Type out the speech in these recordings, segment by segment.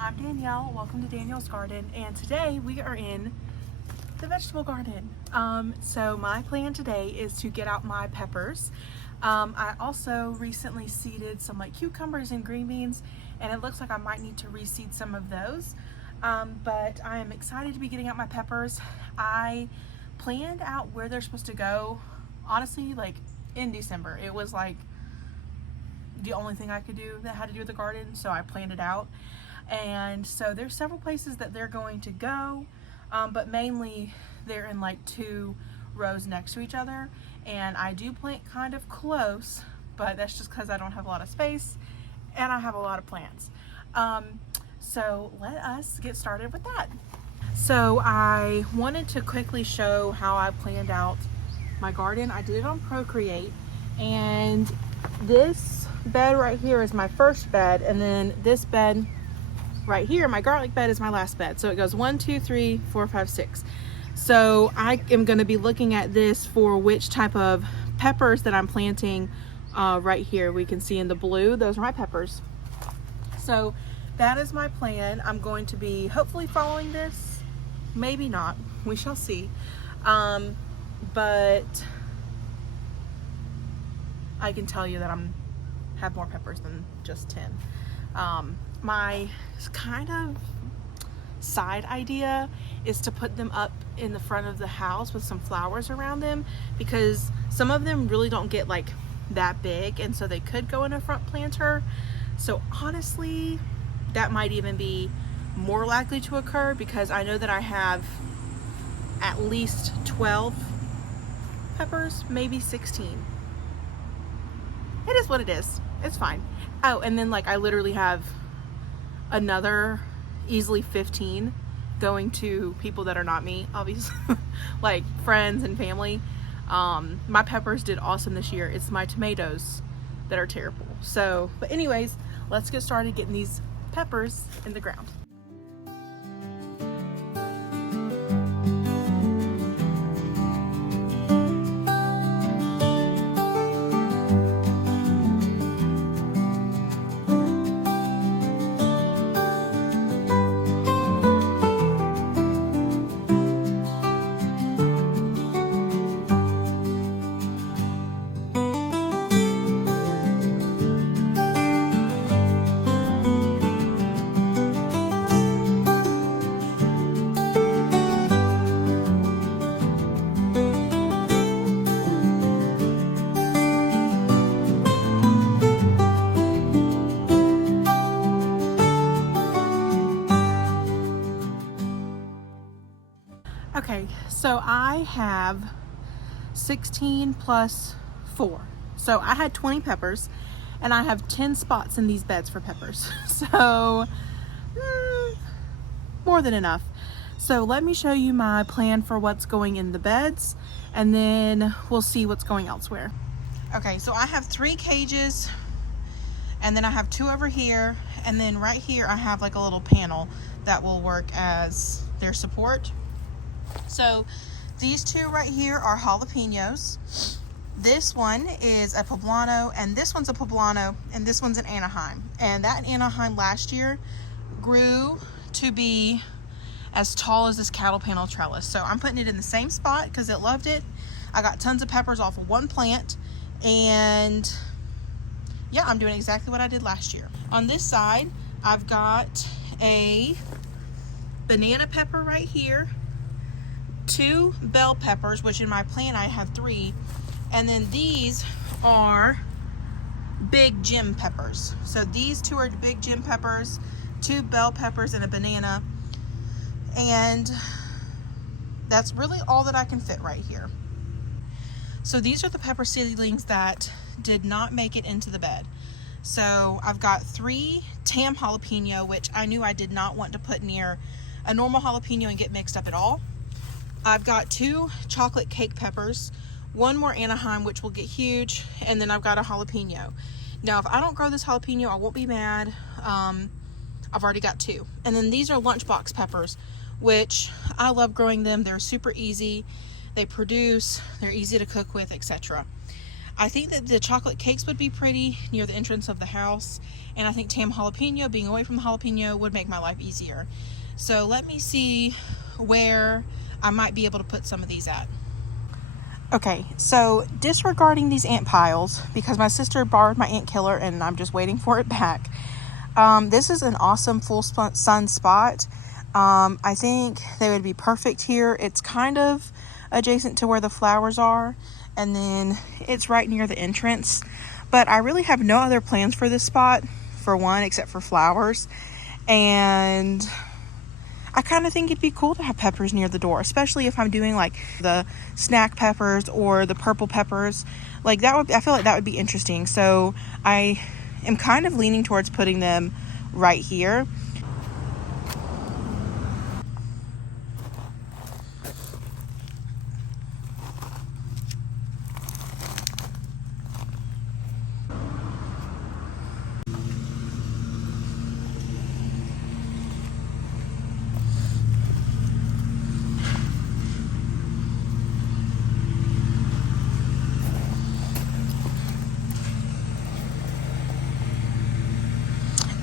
I'm Danielle. Welcome to Danielle's Garden, and today we are in the vegetable garden. So my plan today is to get out my peppers. I also recently seeded some cucumbers and green beans, and it looks like I might need to reseed some of those. But I am excited to be getting out my peppers. I planned out where they're supposed to go, honestly, in December. It was the only thing I could do that had to do with the garden, so I planned it out. And so there's several places that they're going to go, but mainly they're in two rows next to each other, and I do plant kind of close, but that's just because I don't have a lot of space and I have a lot of plants. So let us get started with that. So I wanted to quickly show how I planned out my garden. I did it on Procreate, and this bed right here is my first bed, and then this bed right here, my garlic bed, is my last bed. So it goes 1, 2, 3, 4, 5, 6. So I am going to be looking at this for which type of peppers that I'm planting. Right here we can see in the blue, those are my peppers. So that is my plan. I'm going to be hopefully following this, maybe not, we shall see. But I can tell you that I'm have more peppers than just 10. My kind of side idea is to put them up in the front of the house with some flowers around them, because some of them really don't get that big, and so they could go in a front planter. So honestly, that might even be more likely to occur, because I know that I have at least 12 peppers, maybe 16. It is what it is. It's fine. Oh, and then I literally have another easily 15 going to people that are not me, obviously, friends and family. My peppers did awesome this year. It's my tomatoes that are terrible. So, but anyways, let's get started getting these peppers in the ground. Okay, so I have 16 plus 4. So I had 20 peppers, and I have 10 spots in these beds for peppers. So more than enough. So let me show you my plan for what's going in the beds, and then we'll see what's going elsewhere. Okay, so I have 3 cages, and then I have 2 over here, and then right here I have a little panel that will work as their support. So these 2 right here are jalapenos. This one is a poblano, and this one's a poblano, and this one's an Anaheim. And that Anaheim last year grew to be as tall as this cattle panel trellis. So I'm putting it in the same spot because it loved it. I got tons of peppers off of one plant, and yeah, I'm doing exactly what I did last year. On this side, I've got a banana pepper right here, 2 bell peppers, which in my plan I have 3, and then these are big gem peppers. So these 2 are big gem peppers, 2 bell peppers, and a banana, and that's really all that I can fit right here. So these are the pepper seedlings that did not make it into the bed. So I've got 3 tam jalapeno, which I knew I did not want to put near a normal jalapeno and get mixed up at all. I've got 2 chocolate cake peppers, 1 more Anaheim, which will get huge, and then I've got a jalapeno. Now, if I don't grow this jalapeno, I won't be mad. I've already got 2. And then these are lunchbox peppers, which I love growing them. They're super easy. They produce, they're easy to cook with, etc. I think that the chocolate cakes would be pretty near the entrance of the house, and I think tam jalapeno, being away from the jalapeno, would make my life easier. So let me see where I might be able to put some of these at. Okay, so disregarding these ant piles, because my sister borrowed my ant killer and I'm just waiting for it back. This is an awesome full sun spot. I think they would be perfect here. It's kind of adjacent to where the flowers are, and then it's right near the entrance. But I really have no other plans for this spot, for one, except for flowers. And I kind of think it'd be cool to have peppers near the door, especially if I'm doing like the snack peppers or the purple peppers. Like that would, I feel like that would be interesting. So I am kind of leaning towards putting them right here.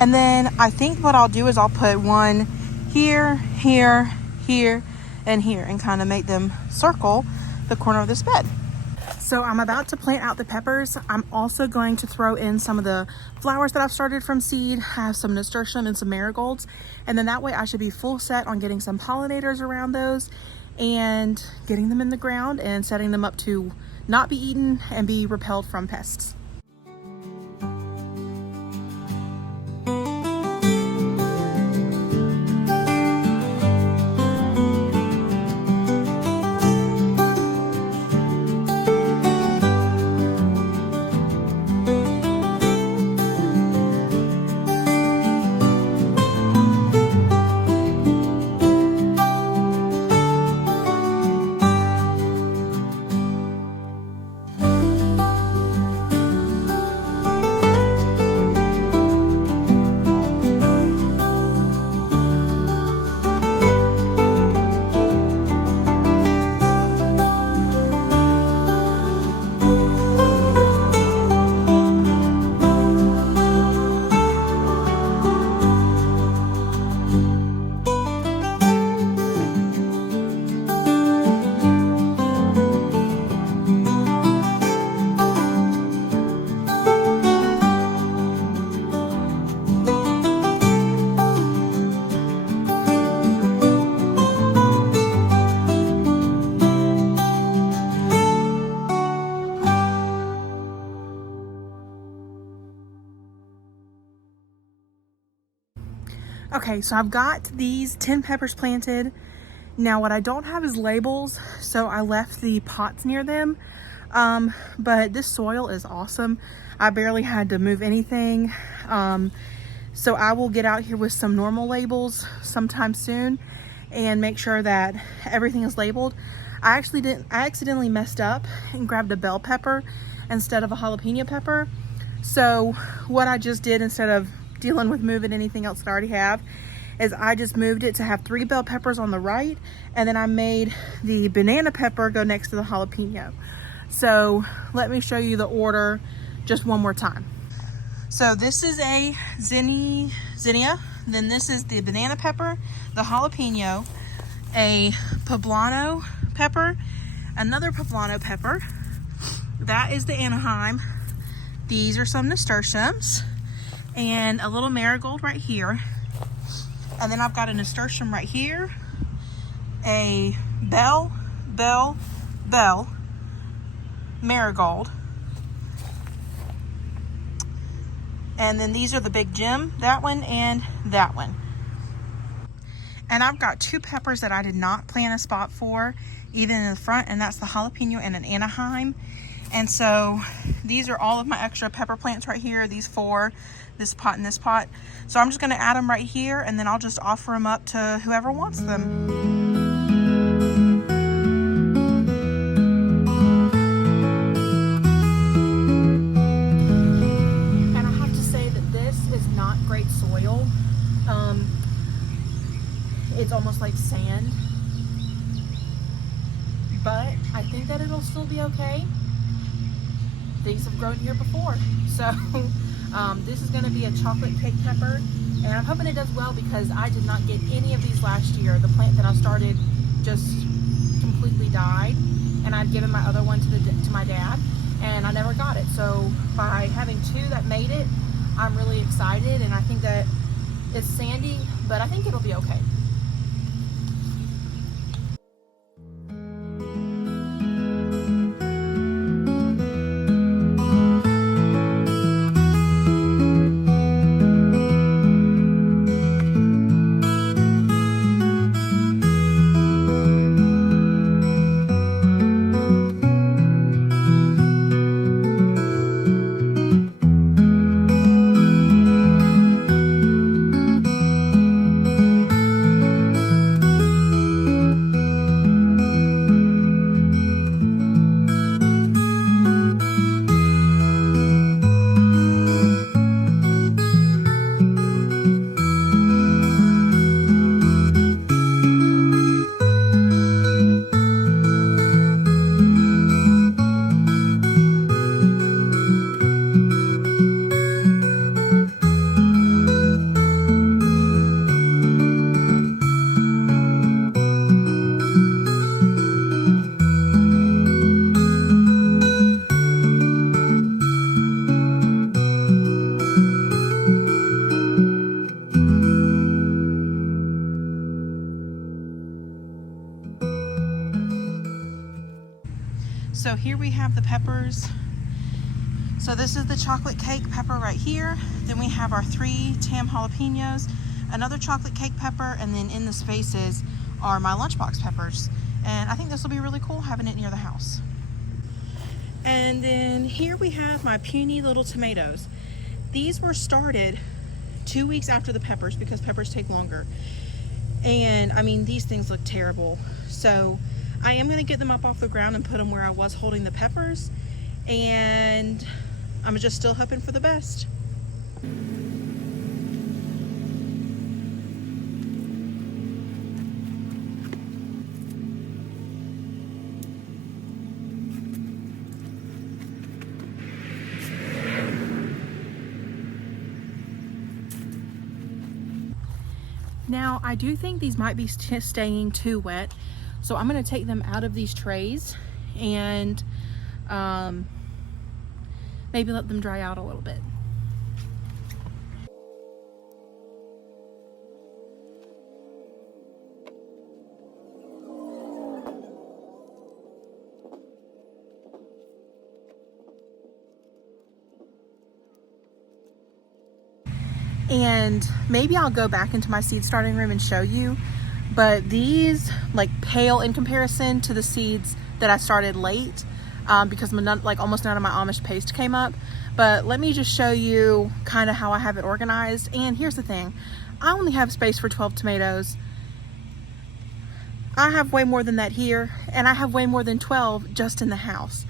And then I think what I'll do is I'll put one here, here, here, and here, and kind of make them circle the corner of this bed. So I'm about to plant out the peppers. I'm also going to throw in some of the flowers that I've started from seed. I have some nasturtium and some marigolds. And then that way I should be full set on getting some pollinators around those and getting them in the ground and setting them up to not be eaten and be repelled from pests. Okay, so I've got these 10 peppers planted. Now what I don't have is labels, so I left the pots near them. But this soil is awesome. I barely had to move anything. So I will get out here with some normal labels sometime soon and make sure that everything is labeled. I accidentally messed up and grabbed a bell pepper instead of a jalapeno pepper. So what I just did, instead of dealing with moving anything else that I already have, is I just moved it to have 3 bell peppers on the right, and then I made the banana pepper go next to the jalapeno. So let me show you the order just one more time. So this is a zinnia, then this is the banana pepper, the jalapeno, a poblano pepper, another poblano pepper, that is the Anaheim, these are some nasturtiums, and a little marigold right here. And then I've got a nasturtium right here, a bell, marigold. And then these are the big gem, that one and that one. And I've got 2 peppers that I did not plan a spot for, even in the front, and that's the jalapeno and an Anaheim. And so these are all of my extra pepper plants right here, these 4, this pot and this pot. So I'm just gonna add them right here, and then I'll just offer them up to whoever wants them. And I have to say that this is not great soil. It's almost like sand, but I think that it'll still be okay. things have grown here before. So this is going to be a chocolate cake pepper, and I'm hoping it does well because I did not get any of these last year. The plant that I started just completely died, and I'd given my other one to my dad, and I never got it. So by having two that made it, I'm really excited, and I think that it's sandy, but I think it'll be okay. So here we have the peppers. So this is the chocolate cake pepper right here. Then we have our 3 Tam jalapenos, another chocolate cake pepper, and then in the spaces are my lunchbox peppers. And I think this will be really cool having it near the house. And then here we have my puny little tomatoes. These were started 2 weeks after the peppers because peppers take longer. And I mean, these things look terrible. So I am going to get them up off the ground and put them where I was holding the peppers, and I'm just still hoping for the best. Now, I do think these might be staying too wet, so I'm going to take them out of these trays and maybe let them dry out a little bit. And maybe I'll go back into my seed starting room and show you, but these like pale in comparison to the seeds that I started late because almost none of my Amish paste came up. But let me just show you kind of how I have it organized. And here's the thing, I only have space for 12 tomatoes. I have way more than that here, and I have way more than 12 just in the house.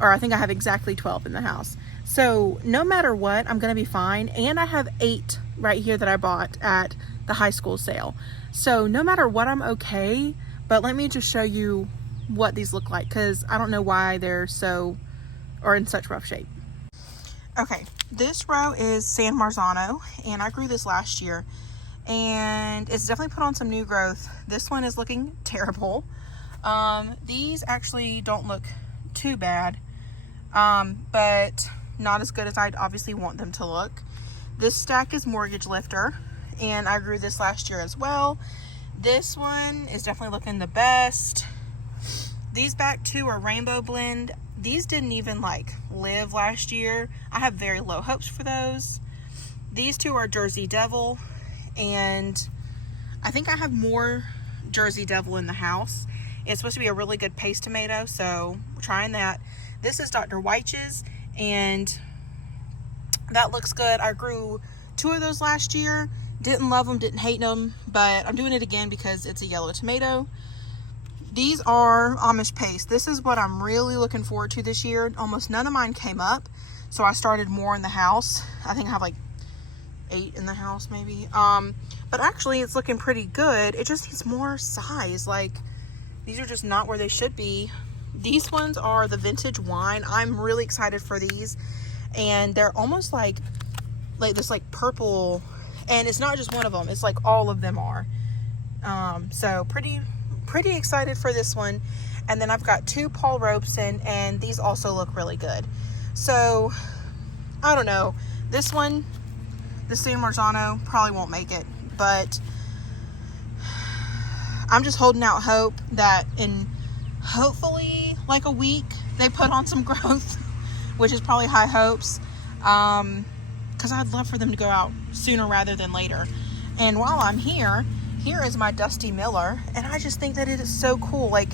Or I think I have exactly 12 in the house. So no matter what, I'm gonna be fine. And I have 8 right here that I bought at the high school sale. So no matter what, I'm okay. But let me just show you what these look like, because I don't know why they're in such rough shape. Okay, this row is San Marzano, and I grew this last year, and it's definitely put on some new growth. This one is looking terrible. These actually don't look too bad, but not as good as I'd obviously want them to look. This stack is Mortgage Lifter, and I grew this last year as well. This one is definitely looking the best. These back 2 are Rainbow Blend. These didn't even live last year. I have very low hopes for those. These 2 are Jersey Devil, and I think I have more Jersey Devil in the house. It's supposed to be a really good paste tomato, so we're trying that. This is Dr. Weich's, and that looks good. I grew 2 of those last year. Didn't love them, didn't hate them, but I'm doing it again because it's a yellow tomato. These are Amish paste. This is what I'm really looking forward to this year. Almost none of mine came up, so I started more in the house. I think I have 8 in the house maybe. But actually it's looking pretty good. It just needs more size. These are just not where they should be These ones are the vintage wine. I'm really excited for these, and they're almost like this like purple, and it's not just one of them, it's like all of them are. So pretty excited for this one. And then I've got 2 Paul Robeson, and these also look really good. So I don't know, this one, the San Marzano, probably won't make it, but I'm just holding out hope that in hopefully like a week they put on some growth, which is probably high hopes, because I'd love for them to go out sooner rather than later. And while I'm here is my Dusty Miller, and I just think that it is so cool. Like,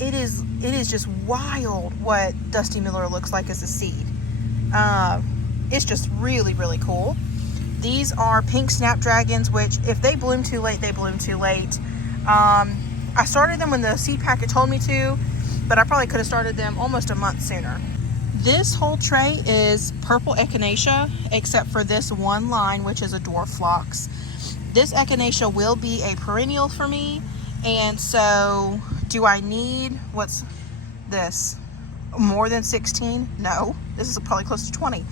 it is just wild what Dusty Miller looks like as a seed. It's just really cool. These are pink snapdragons, which if they bloom too late, they bloom too late. I started them when the seed packet told me to, but I probably could have started them almost a month sooner. This whole tray is purple echinacea, except for this one line, which is a dwarf phlox. This echinacea will be a perennial for me, and so do I need, what's this, more than 16? No, this is probably close to 20.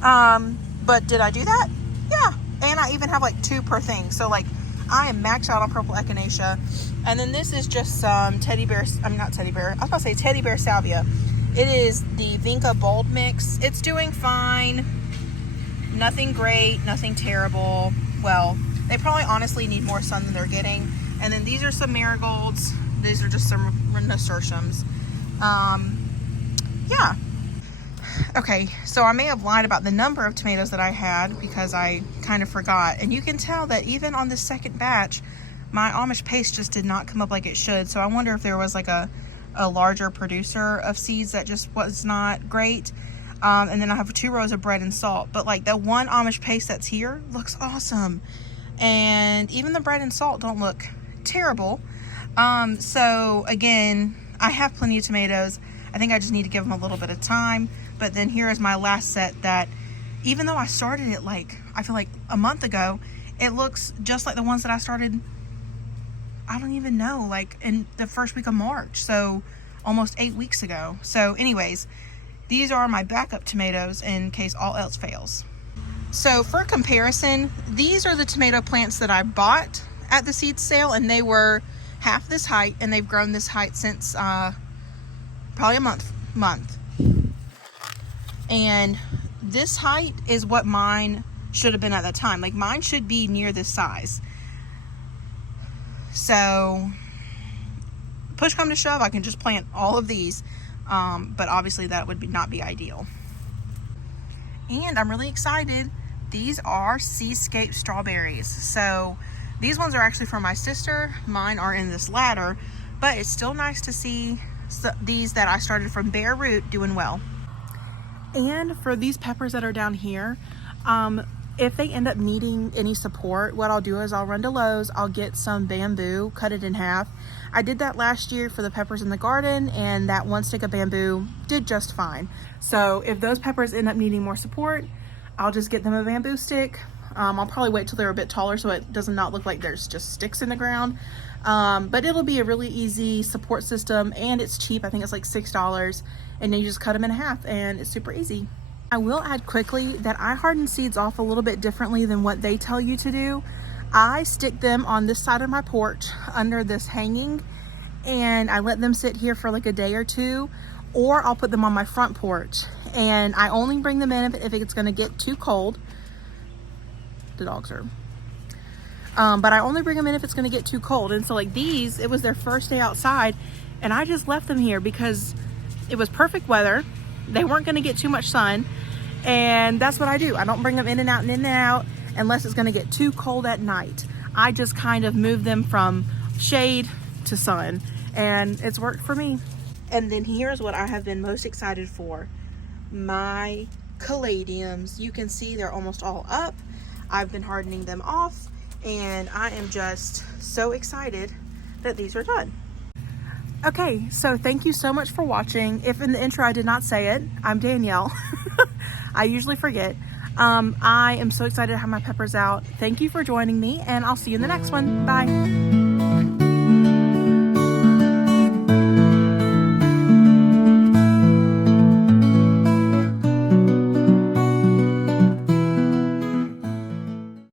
But did I do that? Yeah, and I even have like 2 per thing, so like I am maxed out on purple echinacea. And then this is just some teddy bear, not teddy bear, I was about to say teddy bear salvia. It is the Vinca Bold Mix. It's doing fine. Nothing great, nothing terrible. Well, they probably honestly need more sun than they're getting. And then these are some marigolds. These are just some nasturtiums. Yeah. Okay, so I may have lied about the number of tomatoes that I had because I kind of forgot. And you can tell that even on this second batch, my Amish paste just did not come up like it should. So I wonder if there was like a larger producer of seeds that just was not great. And then I have 2 rows of bread and salt. But like the one Amish paste that's here looks awesome. And even the bread and salt don't look terrible. So again, I have plenty of tomatoes. I think I just need to give them a little bit of time. But then here is my last set that, even though I started it like, I feel like a month ago, it looks just like the ones that I started, I don't even know, like in the first week of March. So almost 8 weeks ago. So anyways, these are my backup tomatoes in case all else fails. So for comparison, these are the tomato plants that I bought at the seed sale, and they were half this height, and they've grown this height since probably a month. And this height is what mine should have been at that time. Like, mine should be near this size. So push come to shove, I can just plant all of these, but obviously that would not be ideal. And I'm really excited. These are Seascape strawberries. So these ones are actually from my sister. Mine are in this ladder, but it's still nice to see these that I started from bare root doing well. And for these peppers that are down here, if they end up needing any support, what I'll do is I'll run to Lowe's, I'll get some bamboo, cut it in half. I did that last year for the peppers in the garden, and that 1 stick of bamboo did just fine. So if those peppers end up needing more support, I'll just get them a bamboo stick. I'll probably wait till they're a bit taller so it does not look like there's just sticks in the ground. But it'll be a really easy support system, and it's cheap. I think it's like $6, and then you just cut them in half, and it's super easy. I will add quickly that I harden seeds off a little bit differently than what they tell you to do. I stick them on this side of my porch under this hanging, and I let them sit here for like a day or 2, or I'll put them on my front porch, and I only bring them in if it's going to get too cold. The dogs are but I only bring them in if it's going to get too cold. And so like these, it was their first day outside, and I just left them here because it was perfect weather. They weren't going to get too much sun, and that's what I do. I don't bring them in and out and in and out unless it's going to get too cold at night. I just kind of move them from shade to sun, and it's worked for me. And then here's what I have been most excited for. My caladiums. You can see they're almost all up. I've been hardening them off, and I am just so excited that these are done. Okay, so thank you so much for watching. If in the intro I did not say it, I'm Danielle. I usually forget. I am so excited to have my peppers out. Thank you for joining me, and I'll see you in the next one. Bye.